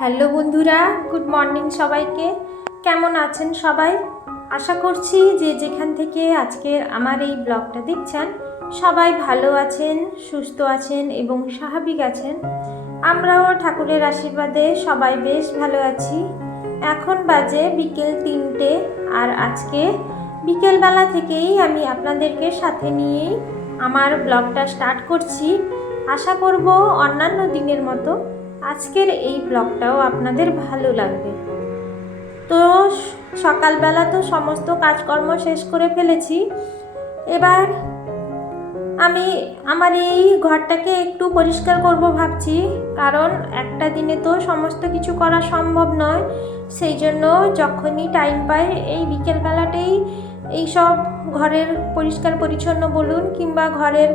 Hello বন্ধুরা, good morning সবাইকে। কেমন আছেন সবাই? আশা করছি যে যেখান থেকে আজকের আমার এই ব্লগটা দেখছেন, সবাই ভালো আছেন, সুস্থ আছেন এবং স্বাভাবিক আছেন। আমরাও ঠাকুরের আশীর্বাদে সবাই বেশ ভালো আছি। এখন বাজে বিকেল তিনটে আর আজকে বিকেলবেলা থেকেই আমি আপনাদেরকে সাথে নিয়েই আমার ব্লগটা স্টার্ট করছি। আশা করব অন্যান্য দিনের মতো আজকের এই ব্লগটাও আপনাদের ভালো লাগবে। তো সকালবেলা তো সমস্ত কাজকর্ম শেষ করে ফেলেছি। এবার আমি, আমার এই ঘরটাকে একটু পরিষ্কার করব ভাবছি। কারণ একটা দিনে তো সমস্ত কিছু করা সম্ভব নয়। সেই জন্য যখনই টাইম পাই এই বিকেলবেলাতেই এইসব ঘরের পরিষ্কার পরিচ্ছন্ন বলুন কিংবা ঘরের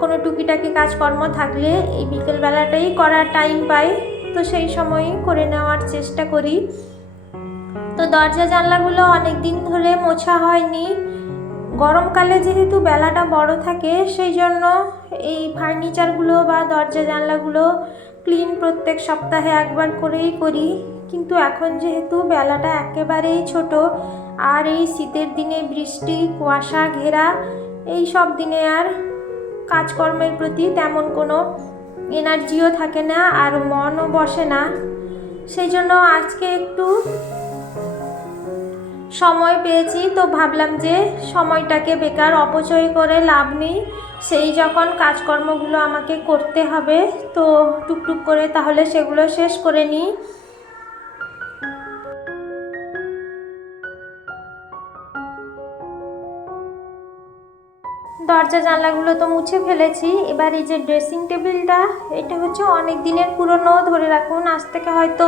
কোনো টুকিটাকি কাজকর্ম থাকলে এই বিকেলবেলাটাই করার টাইম পাই। তো সেই সময়ই করে নেওয়ার চেষ্টা করি। তো দরজা জানলাগুলো অনেক দিন ধরে মোছা হয়নি। গরমকালে যেহেতু বেলাটা বড় থাকে, সেই জন্য এই ফার্নিচারগুলো বা দরজা জানলাগুলো ক্লিন প্রত্যেক সপ্তাহে একবার করেই করি। কিন্তু এখন যেহেতু বেলাটা একেবারেই ছোট, আর এই শীতের দিনে বৃষ্টি, কুয়াশা, ঘেরা, এই সব দিনে আর কাজকর্মের প্রতি তেমন কোনো এনার্জিও থাকে না আর মনও বসে না। সেই জন্য আজকে একটু সময় পেয়েছি, তো ভাবলাম যে সময়টাকে বেকার অপচয় করে লাভ নেই। সেই যখন কাজকর্মগুলো আমাকে করতে হবে, তো টুকটুক করে তাহলে সেগুলো শেষ করে নিই। দরজা জানলাগুলো তো মুছে ফেলেছি। এবার এই যে ড্রেসিং টেবিলটা এটা হচ্ছে অনেক দিনের পুরনো, ধরে রাখুন, আজ থেকে হয়তো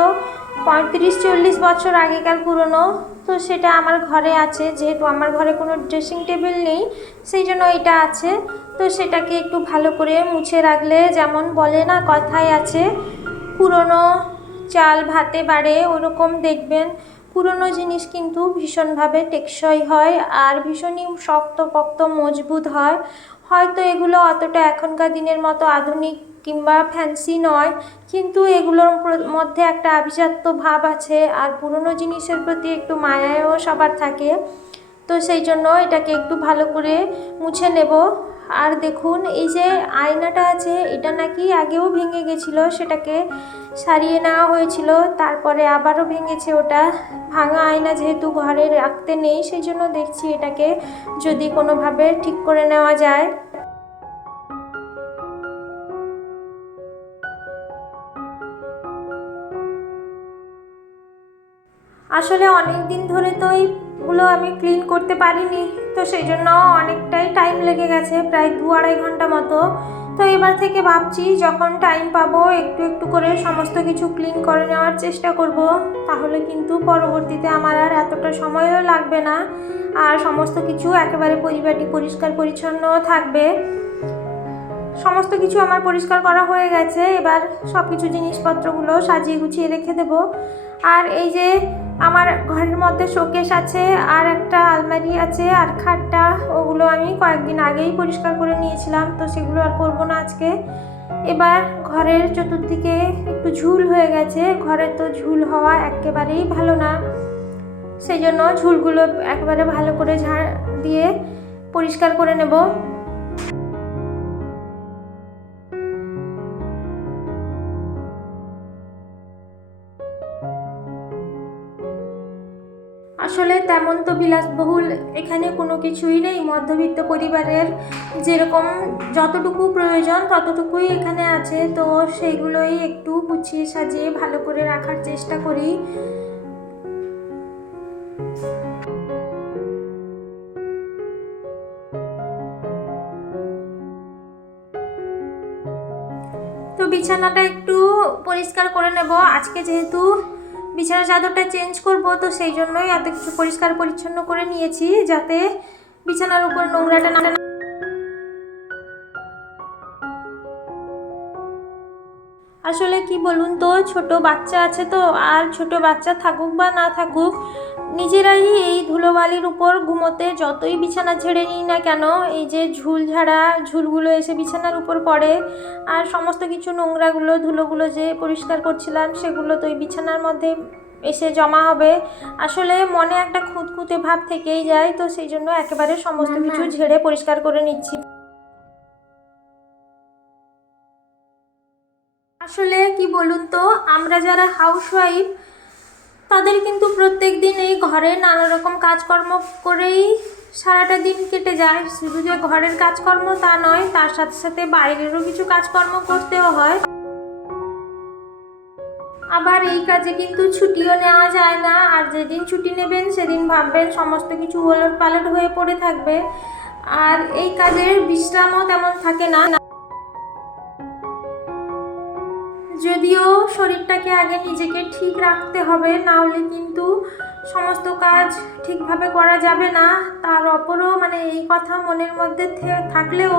পঁয়ত্রিশ চল্লিশ বছর আগেকার পুরনো। তো সেটা আমার ঘরে আছে, যেহেতু আমার ঘরে কোনো ড্রেসিং টেবিল নেই, সেই জন্য এটা আছে। তো সেটাকে একটু ভালো করে মুছে রাখলে যেমন বলে না কথায় আছে, পুরনো চাল ভাতে বাড়ে, ওরকম দেখবেন। পুরনো জিনিস কিন্তু ভীষণভাবে টেকসই হয় আর ভীষণই শক্তপোক্ত, মজবুত হয়। হয়তো এগুলো অতটা এখনকার দিনের মতো আধুনিক কিংবা ফ্যান্সি নয়, কিন্তু এগুলোর মধ্যে একটা আভিজাত্য ভাব আছে আর পুরনো জিনিসের প্রতি একটু মায়াও সবার থাকে। তো সেই জন্য এটাকে একটু ভালো করে মুছে নেব। আর দেখুন, এই যে আয়নাটা আছে, এটা নাকি আগেও ভেঙে গেছিল, সেটাকে সারিয়ে নেওয়া হয়েছিল, তারপরে আবারও ভেঙেছে ওটা। ভাঙা আয়না যেহেতু ঘরে রাখতে নেই, সেই জন্য দেখছি এটাকে যদি কোনোভাবে ঠিক করে নেওয়া যায়। আসলে অনেক দিন ধরে তো এইগুলো আমি ক্লিন করতে পারিনি, তো সেই জন্য অনেকটাই টাইম লেগে গেছে, প্রায় দু আড়াই ঘণ্টা মতো। তো এবার থেকে ভাবছি যখন টাইম পাবো, একটু একটু করে সমস্ত কিছু ক্লিন করে নেওয়ার চেষ্টা করব। তাহলে কিন্তু পরবর্তীতে আমার আর এতটা সময়ও লাগবে না। আর সমস্ত কিছু একেবারে পরিবারটি পরিষ্কার পরিচ্ছন্ন থাকবে। সমস্ত কিছু আমার পরিষ্কার করা হয়ে গেছে। এবার সব কিছু জিনিসপত্রগুলো সাজিয়ে গুছিয়ে রেখে দেব। আর এই যে আমার ঘরের মধ্যে শোকেস আছে, আর একটা আলমারি আছে, আর খাটটা, ওগুলো আমি কয়েকদিন আগেই পরিষ্কার করে নিয়েছিলাম, তো সেগুলো আর করব না আজকে। এবার ঘরের চতুর্দিকে একটু ঝুল হয়ে গেছে ঘরের তো ঝুল হওয়া একেবারেই ভালো না। সেই জন্য ঝুলগুলো একবারে ভালো করে ঝাড় দিয়ে পরিষ্কার করে নেব। আসলে তেমন তো বিলাসবহুল এখানে কোনো কিছুই নেই। মধ্যবিত্ত পরিবারের যেরকম যতটুকু প্রয়োজন ততটুকুই এখানে আছে। তো সেইগুলোই একটু গুছিয়ে সাজিয়ে ভালো করে রাখার চেষ্টা করি। তো বিছানাটা একটু পরিষ্কার করে নেব। আজকে যেহেতু বিছানা চাদরটা চেঞ্জ করব, তো সেই জন্যই এত কিছু পরিষ্কার পরিচ্ছন্ন করে নিয়েছি যাতে বিছানার উপর নোংরাটা না আসলে কি বলুন তো, ছোট বাচ্চা আছে তো, আর ছোট বাচ্চা থাকুক বা না থাকুক নিজেরাই এই ধুলোবালির উপর ঘুমোতে যতই বিছানা ছেড়ে নিই না কেন এই যে ঝুল ঝাড়া ঝুলগুলো এসে বিছানার উপর পড়ে আর সমস্ত কিছু নোংরাগুলো ধুলোগুলো যে পরিষ্কার করছিলাম সেগুলো তো ওই বিছানার মধ্যে এসে জমা হবে। আসলে মনে একটা খুঁতখুঁতে ভাব থেকেই যায় তো সেই জন্য একেবারে সমস্ত কিছু ঝেড়ে পরিষ্কার করে নিচ্ছি। আসলে কি বলুন তো আমরা যারা হাউসওয়াইফ তাদের কিন্তু প্রত্যেক দিন এই ঘরে নানা রকম কাজকর্ম করেই সারাটা দিন কেটে যায়। শুধু যে ঘরের কাজকর্ম তা নয়, তার সাথে সাথে বাইরেরও কিছু কাজকর্ম করতেও হয়। আবার এই কাজে কিন্তু ছুটিও নেওয়া যায় না। আর যেদিন ছুটি নেবেন, সেদিন ভাববেন সমস্ত কিছু ওলট পালট হয়ে পড়ে থাকবে। আর এই কাজের বিশ্রামও তেমন থাকে না। যদিও শরীরটাকে আগে নিজেকে ঠিক রাখতে হবে, না হলে কিন্তু সমস্ত কাজ ঠিকভাবে করা যাবে না। তার অপরও মানে এই কথা মনের মধ্যে থাকলেও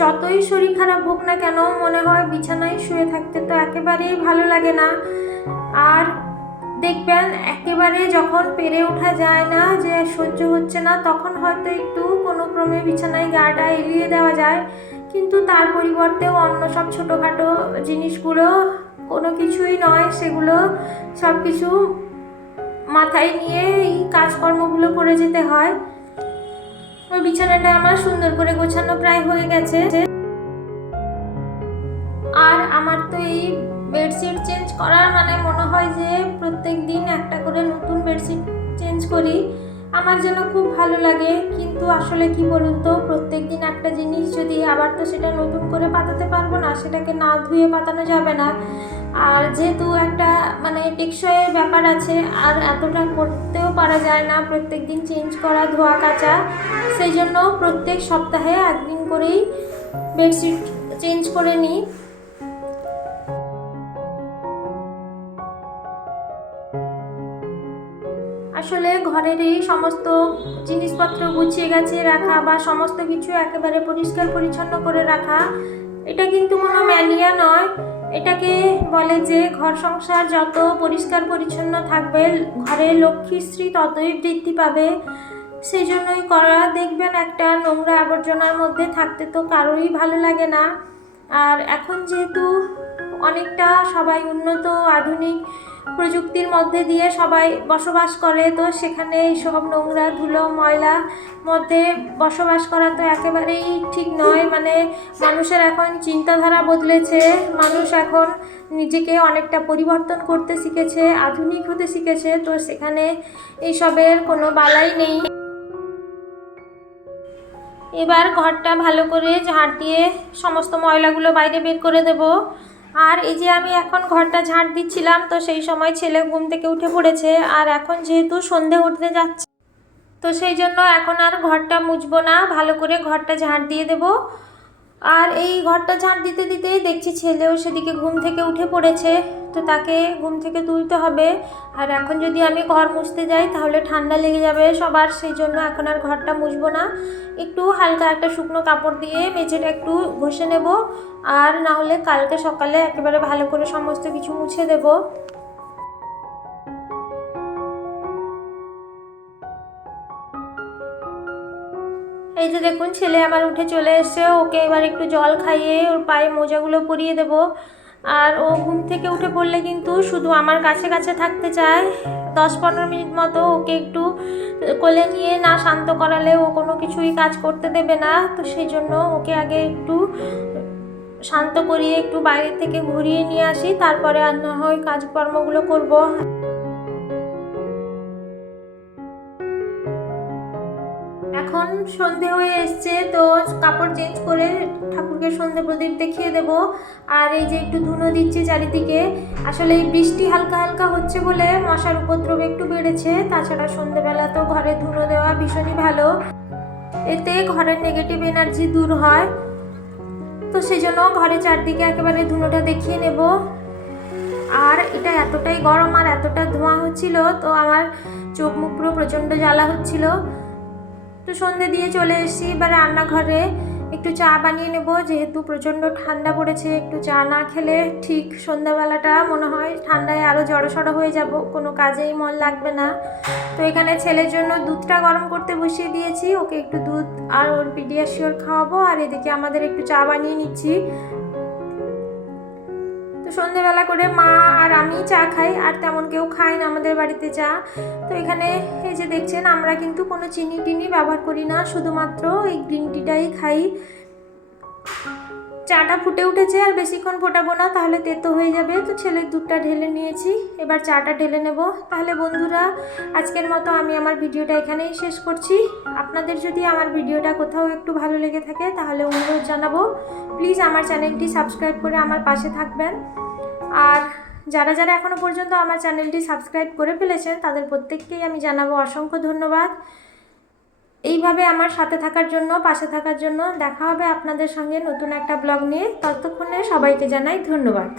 যতই শরীর খারাপ হোক না কেন, মনে হয় বিছানায় শুয়ে থাকতে তো একেবারেই ভালো লাগে না। আর দেখবেন, একেবারে যখন পেরে ওঠা যায় না, যে সহ্য হচ্ছে না, তখন হয়তো একটু কোনো ক্রমে বিছানায় গাটা এলিয়ে দেওয়া যায়। কিন্তু তার পরিবর্তেও অন্য সব ছোটোখাটো জিনিসগুলো কোনো কিছুই নয়, সেগুলো সব কিছু মাথায় নিয়ে এই কাজকর্মগুলো করে যেতে হয়। ওই বিছানাটা আমার সুন্দর করে গোছানো প্রায় হয়ে গেছে। আর আমার তো এই বেডশিট চেঞ্জ করার মানে মনে হয় যে প্রত্যেক দিন একটা করে নতুন বেডশিট চেঞ্জ করি। আমার যেন খুব ভালো লাগে কিন্তু আসলে কি বলুন তো প্রত্যেক দিন একটা জিনিস যদি আবার তো সেটা নতুন করে পাতাতে পারব না, সেটাকে না ধুয়ে পাতানো যাবে না। আর যেহেতু একটা মানে টেকসইয়ের ব্যাপার আছে, আর এতটা করতেও পারা যায় না প্রত্যেক দিন চেঞ্জ করা ধোয়া কাচা, সেই জন্য প্রত্যেক সপ্তাহে একদিন করেই বেডশিট চেঞ্জ করে নিই। আসলে ঘরের এই সমস্ত জিনিসপত্র গুছিয়ে গেছে রাখা বা সমস্ত কিছু একেবারে পরিষ্কার পরিচ্ছন্ন করে রাখা, এটা কিন্তু কোনো ম্যানিয়া নয়। এটাকে বলে যে ঘর সংসার যত পরিষ্কার পরিচ্ছন্ন থাকবে ঘরে লক্ষ্মীশ্রী ততই বৃদ্ধি পাবে। সেই জন্যই করা দেখবেন একটা নোংরা আবর্জনার মধ্যে থাকতে তো কারোরই ভালো লাগে না। আর এখন যেহেতু অনেকটা সবাই উন্নত, আধুনিক প্রযুক্তির মধ্যে দিয়ে সবাই বসবাস করে, তো সেখানে সব নোংরা, ধুলো, ময়লা মধ্যে বসবাস করা তো একেবারেই ঠিক নয়। মানে মানুষের এখন চিন্তাধারা বদলেছে, মানুষ এখন নিজেকে অনেকটা পরিবর্তন করতে শিখেছে, আধুনিক হতে শিখেছে, তো সেখানে এইসবের কোনো বালাই নেই। এবার ঘরটা ভালো করে ঝাঁট দিয়ে সমস্ত ময়লাগুলো বাইরে বের করে দেব। আর এই যে আমি এখন ঘরটা ঝাঁট দিচ্ছিলাম, তো সেই সময় ছেলে ঘুম থেকে উঠে পড়েছে আর এখন যেহেতু সন্ধে উঠতে যাচ্ছে, তো সেই জন্য এখন আর ঘরটা মুছবো না, ভালো করে ঘরটা ঝাঁট দিয়ে দেব। আর এই ঘরটা ঝাঁট দিতে দিতেই দেখছি ছেলেও সেদিকে ঘুম থেকে উঠে পড়েছে। তো তাকে ঘুম থেকে তুলতে হবে। আর এখন যদি আমি ঘর মুছতে যাই, তাহলে ঠান্ডা লেগে যাবে সবার। সেই জন্য এখন আর ঘরটা মুছবো না। একটু হালকা একটা শুকনো কাপড় দিয়ে মেঝেটা একটু ঘষে নেব। আর না হলে কালকে সকালে একেবারে ভালো করে সমস্ত কিছু মুছে দেবো। এই যে দেখুন, ছেলে আমার উঠে চলে এসছে। ওকে এবার একটু জল খাইয়ে ওর পায়ে মোজাগুলো পরিয়ে দেব। আর ও ঘুম থেকে উঠে পড়লে কিন্তু শুধু আমার কাছে কাছে থাকতে চায়। দশ পনেরো মিনিট মতো ওকে একটু কোলে নিয়ে না শান্ত করালে ও কোনো কিছুই কাজ করতে দেবে না। তো সেই জন্য ওকে আগে একটু শান্ত করিয়ে একটু বাইরে থেকে ঘুরিয়ে নিয়ে আসি। তারপরে আর না হয় কাজকর্মগুলো করব। এখন সন্ধে হয়ে এসছে, তো কাপড় চেঞ্জ করে ঠাকুরকে সন্ধে প্রদীপ দেখিয়ে দেব। আর এই যে একটু ধুনো দিচ্ছে চারিদিকে, আসলে এই বৃষ্টি হালকা হালকা হচ্ছে বলে মশার উপদ্রব একটু বেড়েছে, তাছাড়া সন্ধেবেলা তো ঘরে ধুনো দেওয়া ভীষণই ভালো। এতে ঘরের নেগেটিভ এনার্জি দূর হয়। তো সেই জন্য ঘরে চারদিকে একেবারে ধুনোটা দেখিয়ে নেব। আর এটা এতটাই গরম আর এতটা ধোঁয়া হচ্ছিল, তো আমার চোখ মুখ পুরো প্রচণ্ড জ্বালা হচ্ছিল। তো সন্ধে দিয়ে চলে এসেছি। এবার রান্নাঘরে একটু একটু চা বানিয়ে নেব। যেহেতু প্রচণ্ড ঠান্ডা পড়েছে, একটু চা না খেলে ঠিক সন্ধ্যাবেলাটা মনে হয় ঠান্ডায় আরও জড়সড় হয়ে যাব। কোনো কাজেই মন লাগবে না। তো এখানে ছেলের জন্য দুধটা গরম করতে বসিয়ে দিয়েছি। ওকে একটু দুধ আর ওর পিডিয়াশিওর খাওয়াবো। আর এদিকে আমাদের একটু চা বানিয়ে নিচ্ছি। তো সন্ধেবেলা করে মা আর আমি চা খাই, আর তেমন কেউ খায় না আমাদের বাড়িতে চা। তো এখানে এই যে দেখছেন, আমরা কিন্তু কোনো চিনি টিনি ব্যবহার করি না, শুধুমাত্র এই গ্রিন টিটাই খাই। চাটা ফুটে উঠেছে আর বেশিক্ষণ ফোটাবো না, তাহলে তেতো হয়ে যাবে। তো ছেলের দুধটা ঢেলে নিয়েছি, এবার চাটা ঢেলে নেব। তাহলে বন্ধুরা, আজকের মতো আমি আমার ভিডিওটা এখানেই শেষ করছি। আপনাদের যদি আমার ভিডিওটা কোথাও একটু ভালো লেগে থাকে, তাহলে অনুরোধ জানাব, প্লিজ আমার চ্যানেলটি সাবস্ক্রাইব করে আমার পাশে থাকবেন। আর যারা যারা এখনও পর্যন্ত আমার চ্যানেলটি সাবস্ক্রাইব করে ফেলেছেন, তাদের প্রত্যেককেই আমি জানাব অসংখ্য ধন্যবাদ। এইভাবে আমার সাথে থাকার জন্য, পাশে থাকার জন্য দেখা হবে আপনাদের সঙ্গে নতুন একটা ব্লগ নিয়ে। ততক্ষণে সবাইকে জানাই ধন্যবাদ।